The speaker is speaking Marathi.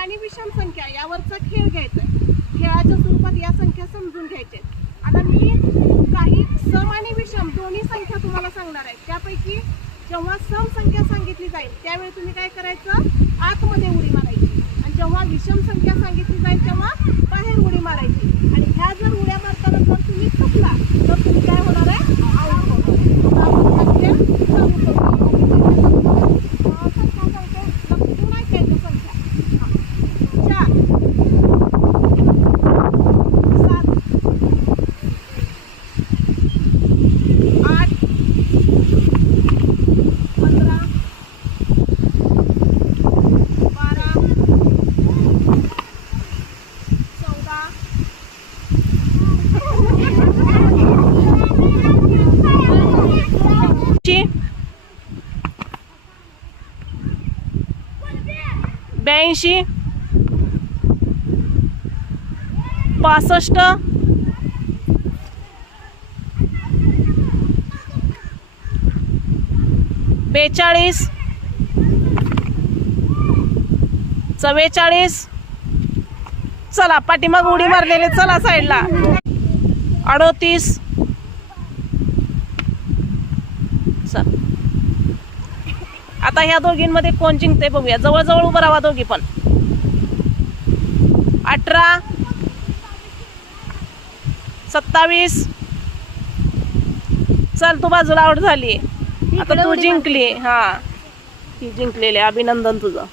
आणि विषम संख्या यावरचा खेळ घ्यायचा आहे. खेळाच्या स्वरूपात या संख्या समजून घ्यायच्या. आता मी काही सम आणि विषम दोन्ही संख्या तुम्हाला सांगणार आहे. त्यापैकी जेव्हा सम संख्या सांगितली जाईल त्यावेळी तुम्ही काय करायचं, आतमध्ये उडी मारायची, आणि जेव्हा विषम संख्या सांगितली जाईल तेव्हा बाहेर उडी मारायची. आणि ह्या जर उड्या मारताना जर तुम्ही चुकला तर तुम्ही काय होणार आहे, आउट होणार. आपण हा खेळ चालू करू. संख्या सांगतो, लक्षून ऐकायचं संख्या 4 7 8 15 12 14 82 65 42 44. चला पाठीमाग उडी मारलेले, चला साईडला. 38. चल आता ह्या दोघींमध्ये कोण जिंकते बघूया. जवळ जवळ उभं राहा दोघी पण. 18 27. चल तू बाजूला आउट झाली, आता तू जिंकली. हा ती जिंकलेली, अभिनंदन तुझं.